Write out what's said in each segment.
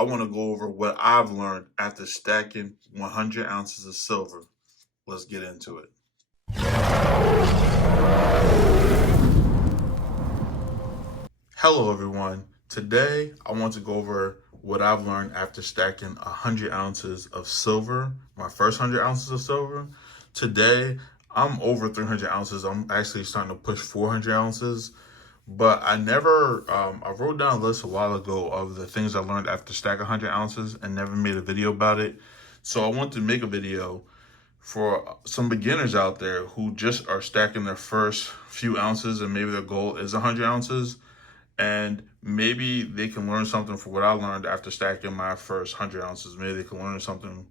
I want to go over what I've learned after stacking 100 ounces of silver. Let's get into it. Hello, everyone. Today, I want to go over what I've learned after stacking 100 ounces of silver, my first 100 ounces of silver. Today, I'm over 300 ounces. I'm actually starting to push 400 ounces. But I wrote down a list a while ago of the things I learned after stacking 100 ounces and never made a video about it. So I want to make a video for some beginners out there who just are stacking their first few ounces and maybe their goal is 100 ounces. And maybe they can learn something from what I learned after stacking my first 100 ounces. Maybe they can learn something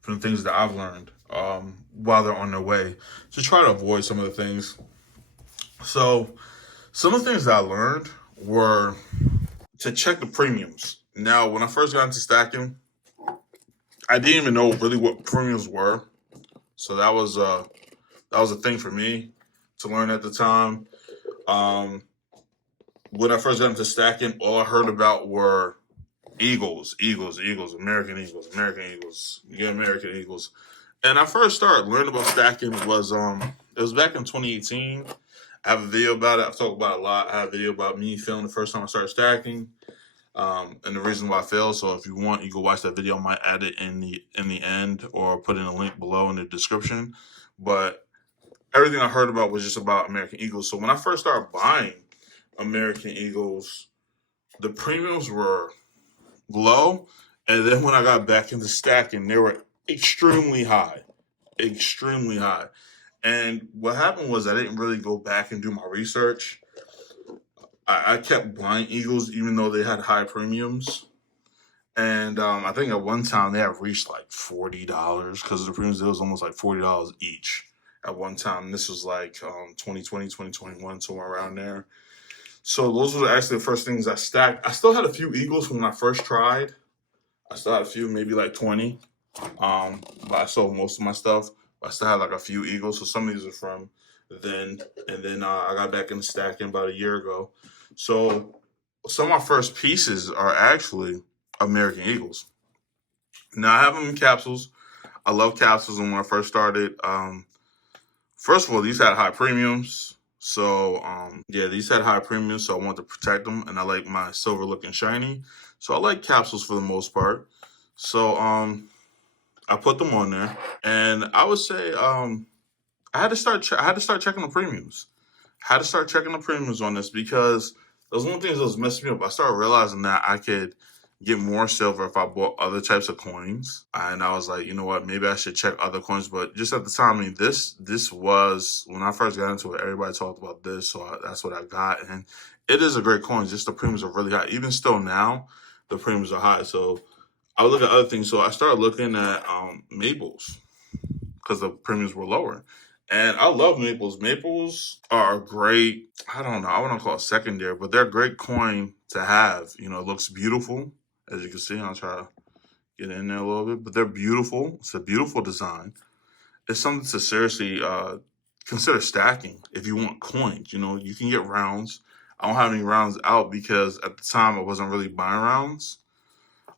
from the things that I've learned while they're on their way to try to avoid some of the things. So some of the things that I learned were to check the premiums. Now, when I first got into stacking, I didn't even know really what premiums were. So that was a thing for me to learn at the time. When I first got into stacking, all I heard about were Eagles, American Eagles, American Eagles. And I first started learning about stacking was it was back in 2018. I have a video about it. I've talked about it a lot. I have a video about me failing the first time I started stacking, and the reason why I failed. So if you want, you can watch that video. I might add it in the end or put in a link below in the description. But everything I heard about was just about American Eagles. So when I first started buying American Eagles, the premiums were low, and then when I got back into stacking, they were extremely high. And what happened was I didn't really go back and do my research. I kept buying Eagles even though they had high premiums. And I think at one time they had reached like $40 because of the premiums. It was almost like $40 each at one time. This was like 2020, 2021, somewhere around there. So those were actually the first things I stacked. I still had a few Eagles when I first tried. I still had a few, maybe like 20. But I sold most of my stuff. I still had like a few Eagles. So some of these are from then. And then I got back into stacking about a year ago. So some of my first pieces are actually American Eagles. Now I have them in capsules. I love capsules. And when I first started, first of all, these had high premiums. So, these had high premiums, so I wanted to protect them, and I like my silver looking shiny. So I like capsules for the most part. So, I put them on there, and I would say, I had to start checking the premiums. I had to start checking the premiums on this because those one of the things that was messing me up. I started realizing that I could get more silver if I bought other types of coins. And I was like, you know what, maybe I should check other coins. But just at the time, I mean, this was, when I first got into it, everybody talked about this. So that's what I got. And it is a great coin. Just the premiums are really high. Even still now, the premiums are high. So I would look at other things. So I started looking at Maples because the premiums were lower. And I love Maples. Maples are great. I don't know. I want to call it secondary, but they're a great coin to have. You know, it looks beautiful. As you can see, I'll try to get in there a little bit. But they're beautiful. It's a beautiful design. It's something to seriously consider stacking if you want coins. You know, you can get rounds. I don't have any rounds out because at the time I wasn't really buying rounds.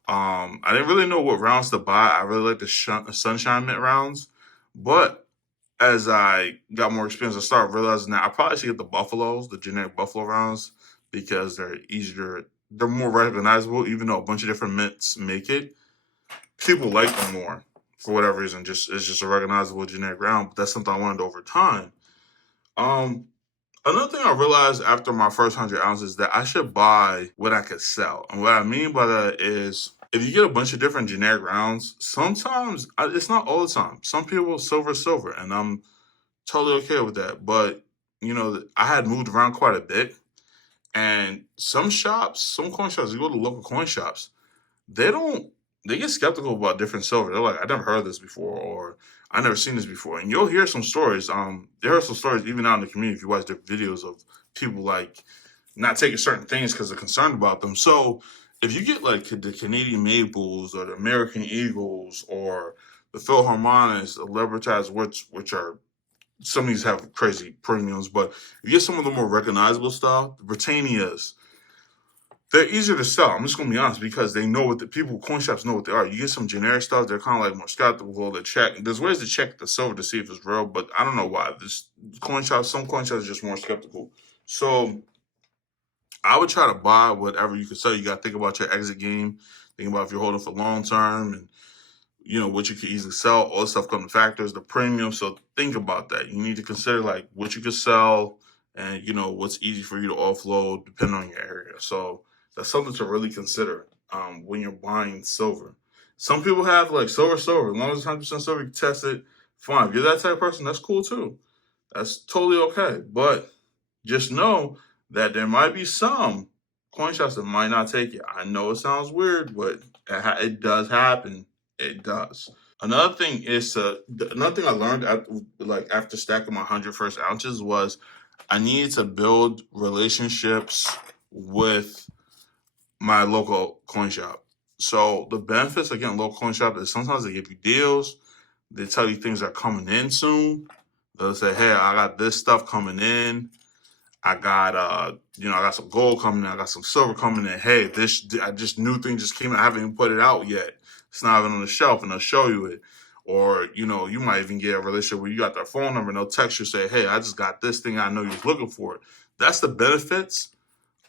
I didn't really know what rounds to buy. I really like the Sunshine Mint rounds. But as I got more experience, I started realizing that I probably should get the Buffaloes, the generic Buffalo rounds, because they're easier. They're more recognizable, even though a bunch of different mints make it. People like them more for whatever reason. It's just a recognizable generic round. But that's something I wanted over time. Another thing I realized after my first 100 ounces is that I should buy what I could sell. And what I mean by that is if you get a bunch of different generic rounds, sometimes, it's not all the time. Some people, silver, and I'm totally okay with that. But, you know, I had moved around quite a bit. And some shops, some coin shops, you go to local coin shops, they get skeptical about different silver. They're like, I never heard of this before, or I never seen this before. And you'll hear some stories. There are some stories even out in the community if you watch the videos of people like not taking certain things because they're concerned about them. So if you get like the Canadian Maples or the American Eagles or the Philharmonics, the Libertas, which are, some of these have crazy premiums, but you get some of the more recognizable stuff, the Britannias, they're easier to sell. I'm just gonna be honest because they know what the people coin shops know what they are. You get some generic stuff, they're kind of like more skeptical. They check. There's ways to check the silver to see if it's real, but I don't know why. This coin shops, some coin shops are just more skeptical. So I would try to buy whatever you can sell. You got to think about your exit game. Think about if you're holding for long term, and what you could easily sell. All this stuff comes to factors, the premium. So think about that. You need to consider like what you could sell and what's easy for you to offload depending on your area. So that's something to really consider when you're buying silver. Some people have like silver. As long as it's 100% silver, you can test it. Fine. If you're that type of person, that's cool too. That's totally okay. But just know that there might be some coin shops that might not take it. I know it sounds weird, but it does happen. It does. Another thing I learned after stacking my 100 first ounces was I needed to build relationships with my local coin shop. So the benefits of getting a local coin shop is sometimes they give you deals. They tell you things are coming in soon. They'll say, "Hey, I got this stuff coming in. I got I got some gold coming in. I got some silver coming in. Hey, I just new thing just came in. I haven't even put it out yet. It's not even on the shelf, and they'll show you it." Or you might even get a relationship where you got their phone number and they'll text you say, "Hey, I just got this thing. I know you're looking for it." That's the benefits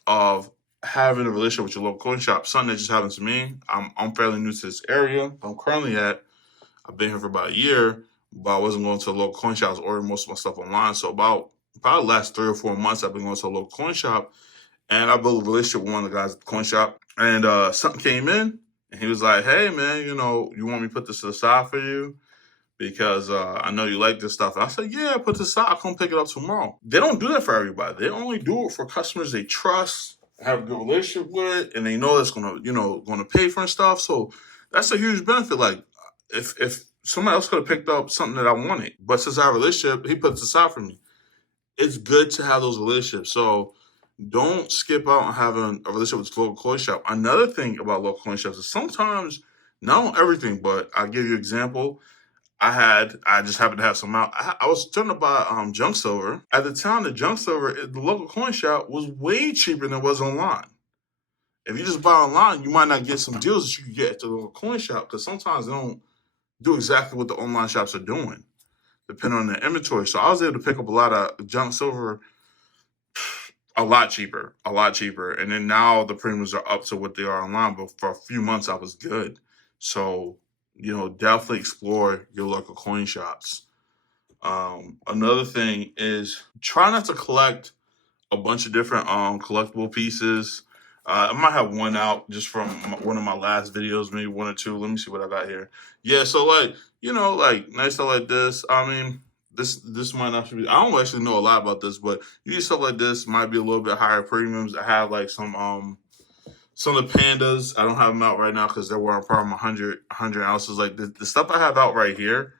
of having a relationship with your local coin shop. Something that just happened to me. I'm fairly new to this area. I've been here for about a year, but I wasn't going to a local coin shop. I was ordering most of my stuff online. So about probably the last 3 or 4 months, I've been going to a local coin shop, and I built a relationship with one of the guys at the coin shop. And something came in, and he was like, "Hey, man, you want me to put this to the side for you? Because I know you like this stuff." And I said, "Yeah, put this aside. I'll come pick it up tomorrow." They don't do that for everybody. They only do it for customers they trust, have a good relationship with, and they know that's gonna pay for and stuff. So that's a huge benefit. Like if somebody else could have picked up something that I wanted, but since I have a relationship, he puts it aside for me. It's good to have those relationships. So don't skip out on having a relationship with the local coin shop. Another thing about local coin shops is sometimes, not on everything, but I'll give you an example. I just happened to have some out. I was trying to buy junk silver. At the time, the junk silver at the local coin shop was way cheaper than it was online. If you just buy online, you might not get some deals that you can get at the local coin shop because sometimes they don't do exactly what the online shops are doing, depending on their inventory. So I was able to pick up a lot of junk silver a lot cheaper, a lot cheaper. And then now the premiums are up to what they are online. But for a few months, I was good. So, definitely explore your local coin shops. Another thing is try not to collect a bunch of different collectible pieces. I might have one out just from one of my last videos, maybe one or two. Let me see what I got here. Yeah, so like nice stuff like this. I mean, this might not be. I don't actually know a lot about this, but usually stuff like this might be a little bit higher premiums. I have like some of the pandas. I don't have them out right now because they weren't part of my 100 ounces. Like the stuff I have out right here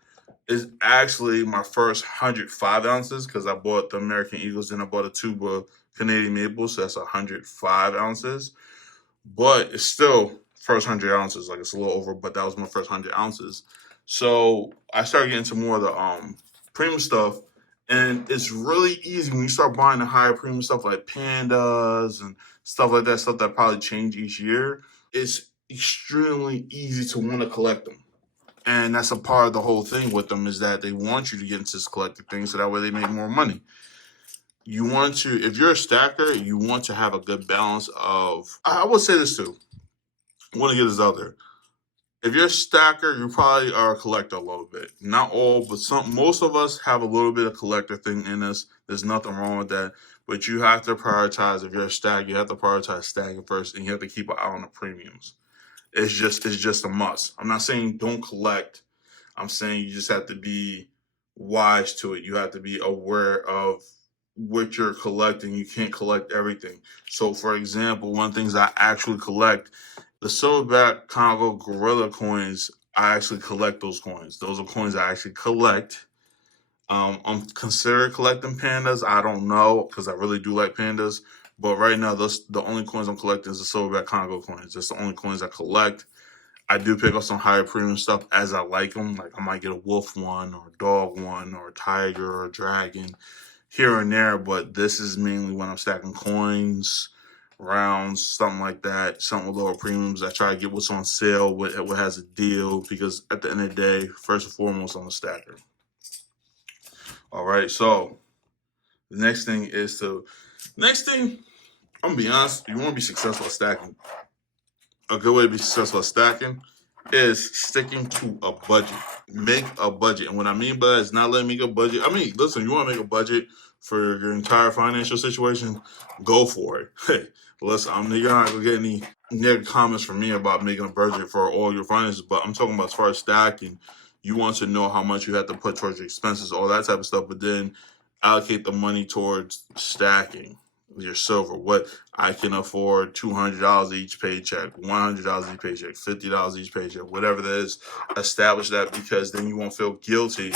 is actually my first 105 ounces because I bought the American Eagles and I bought a tube of Canadian Maple, so that's 105 ounces. But it's still first 100 ounces, like it's a little over, but that was my first 100 ounces. So I started getting into more of the premium stuff, and it's really easy when you start buying the higher premium stuff like pandas and stuff that probably change each year. It's extremely easy to want to collect them. And that's a part of the whole thing with them is that they want you to get into this collective thing so that way they make more money. If you're a stacker, you want to have a good balance of, I would say this too. I want to get this out there. If you're a stacker, you probably are a collector a little bit. Not all, but most of us have a little bit of collector thing in us. There's nothing wrong with that. But you have to prioritize, if you're a stacker, you have to prioritize stacking first and you have to keep an eye on the premiums. It's just a must. I'm not saying don't collect. I'm saying you just have to be wise to it. You have to be aware of what you're collecting. You can't collect everything. So, for example, one of the things I actually collect, the Silverback Congo Gorilla coins, I actually collect those coins. Those are coins I actually collect. I'm considering collecting pandas. I don't know because I really do like pandas. But right now, the only coins I'm collecting is the Silverback Congo coins. That's the only coins I collect. I do pick up some higher premium stuff as I like them. Like I might get a wolf one or a dog one or a tiger or a dragon here and there. But this is mainly when I'm stacking coins rounds, something like that, something with lower premiums. I try to get what's on sale, what has a deal, because at the end of the day, first and foremost, I'm a stacker. All right, so the next thing, I'm gonna be honest, you want to be successful at stacking. A good way to be successful at stacking is sticking to a budget. Make a budget. And what I mean by that is not letting me make a budget. I mean, listen, you want to make a budget for your entire financial situation, go for it. Hey, listen, you're not going to get any negative comments from me about making a budget for all your finances, but I'm talking about as far as stacking. You want to know how much you have to put towards your expenses, all that type of stuff, but then allocate the money towards stacking your silver. What I can afford $200 each paycheck, $100 each paycheck, $50 each paycheck, whatever that is. Establish that, because then you won't feel guilty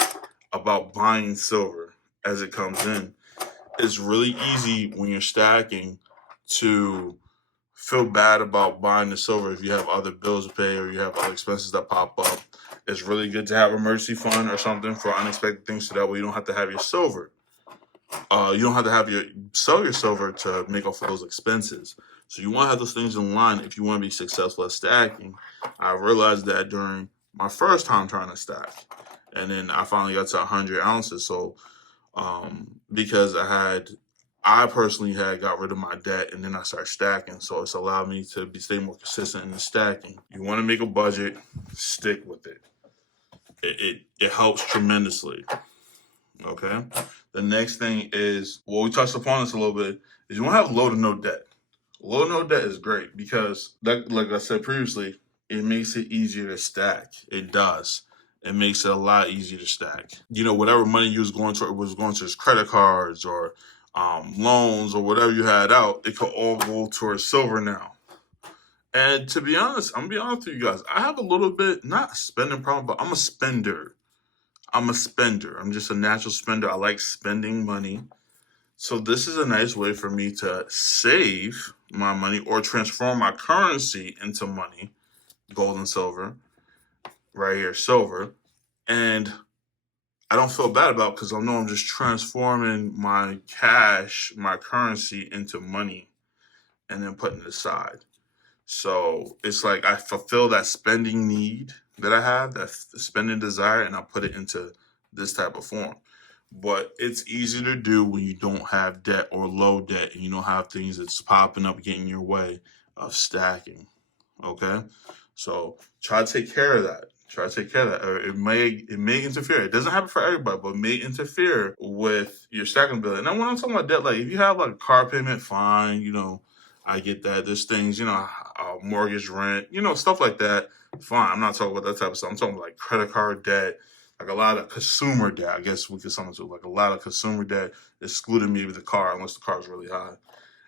about buying silver as it comes in. It's really easy when you're stacking to feel bad about buying the silver if you have other bills to pay or you have other expenses that pop up. It's really good to have an emergency fund or something for unexpected things, so that way you don't have to have your silver. You don't have to sell your silver to make up for those expenses. So you want to have those things in line if you want to be successful at stacking. I realized that during my first time trying to stack, and then I finally got to 100 ounces. So because I personally had got rid of my debt, and then I started stacking. So it's allowed me to stay more consistent in the stacking. You want to make a budget, stick with it. It helps tremendously. Okay. The next thing is, well, we touched upon this a little bit, is you want to have low to no debt. Low to no debt is great because, like I said previously, it makes it easier to stack. It does. It makes it a lot easier to stack. Whatever money you was going to his credit cards or loans or whatever you had out, it could all go towards silver now. And to be honest, I'm gonna be honest with you guys, I have a little bit, not a spending problem, but I'm a spender. I'm just a natural spender. I like spending money. So this is a nice way for me to save my money or transform my currency into money, gold and silver, right here, silver. And I don't feel bad about it because I know I'm just transforming my cash, my currency into money and then putting it aside. So it's like I fulfill that spending need that I have, that spending desire, and I put it into this type of form. But it's easy to do when you don't have debt or low debt and you don't have things that's popping up getting in your way of stacking. Okay? So try to take care of that. Or it may interfere. It doesn't happen for everybody, but it may interfere with your stacking ability. And then when I'm talking about debt, like if you have like a car payment, fine, I get that. There's things, mortgage, rent, stuff like that. Fine. I'm not talking about that type of stuff. I'm talking about like credit card debt, like a lot of consumer debt. I guess we could sum it to like a lot of consumer debt, excluding maybe the car, unless the car is really high.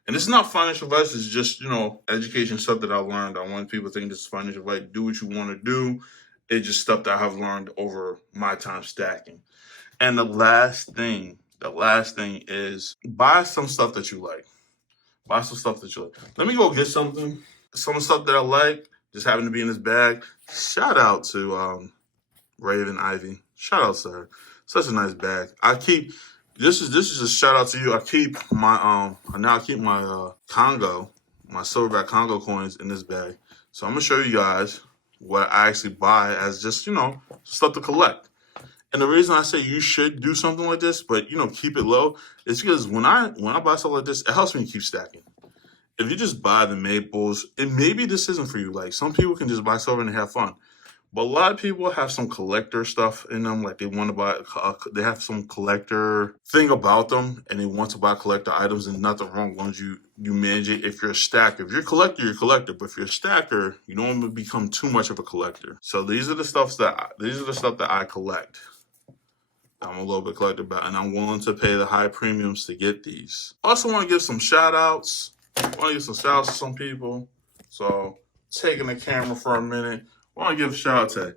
And it's not financial advice. It's just, education stuff that I learned. I want people to think this is financial advice. Do what you want to do. It's just stuff that I have learned over my time stacking. And the last thing is buy some stuff that you like. Let me go get something. Some stuff that I like just happened to be in this bag. Shout out to Raven Ivy. Shout out to her. Such a nice bag. This is a shout out to you. I keep my Congo, my silverback Congo coins in this bag. So I'm gonna show you guys what I actually buy as just stuff to collect. And the reason I say you should do something like this, but keep it low, is because when I buy stuff like this, it helps me keep stacking. If you just buy the maples, and maybe this isn't for you. Like some people can just buy silver and have fun, but a lot of people have some collector stuff in them. Like they want to buy, they have some collector thing about them, and they want to buy collector items. And nothing wrong once you manage it. If you're a stacker, if you're a collector, you're a collector. But if you're a stacker, you don't want to become too much of a collector. So these are the stuff that I collect. I'm a little bit collector about, and I'm willing to pay the high premiums to get these. Also want to give some shout outs. To some people. So taking the camera for a minute. I want to give a shout out to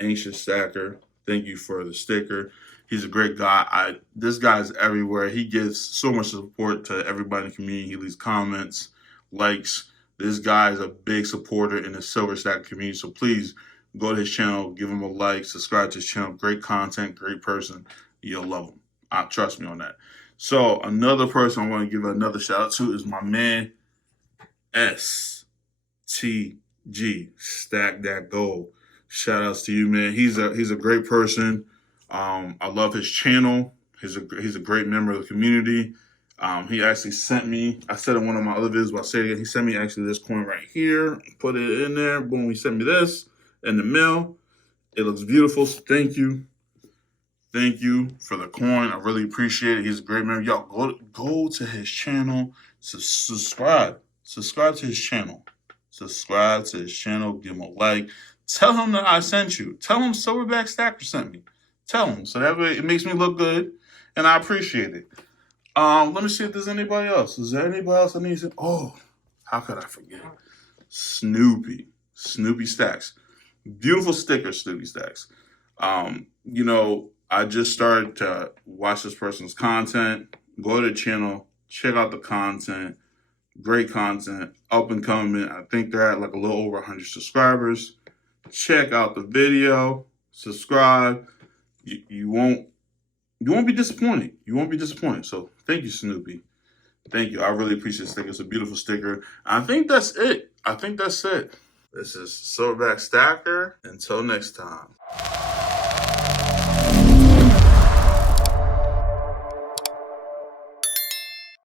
Anxious Stacker. Thank you for the sticker. He's a great guy. This guy's everywhere. He gives so much support to everybody in the community. He leaves comments, likes. This guy is a big supporter in the Silver Stack community. So please go to his channel, give him a like, subscribe to his channel. Great content, great person. You'll love him. Trust me on that. So another person I want to give another shout out to is my man, STG, Stack That Gold. Shout outs to you, man. He's a great person. I love his channel. He's a great member of the community. He actually sent me, I said in one of my other videos, but I'll say it again, he sent me actually this coin right here, put it in there, boom, he sent me this in the mail. It looks beautiful, so thank you. Thank you for the coin. I really appreciate it. He's a great member. Y'all, go to his channel, subscribe. Subscribe to his channel. Subscribe to his channel, give him a like. Tell him that I sent you. Tell him Silverback Stacker sent me. Tell him, so that way it makes me look good, and I appreciate it. Let me see if there's anybody else. Is there anybody else I need to? Oh, how could I forget? Snoopy Stacks. Beautiful sticker, Snoopy Stacks. You know, I just started to watch this person's content. Go to the channel, check out the content. Great content, up and coming. I think they're at like a little over 100 subscribers. Check out the video, subscribe. You won't be disappointed. You won't be disappointed. So thank you, Snoopy. Thank you. I really appreciate the sticker. It's a beautiful sticker. I think that's it. This is Silverback Stacker. Until next time.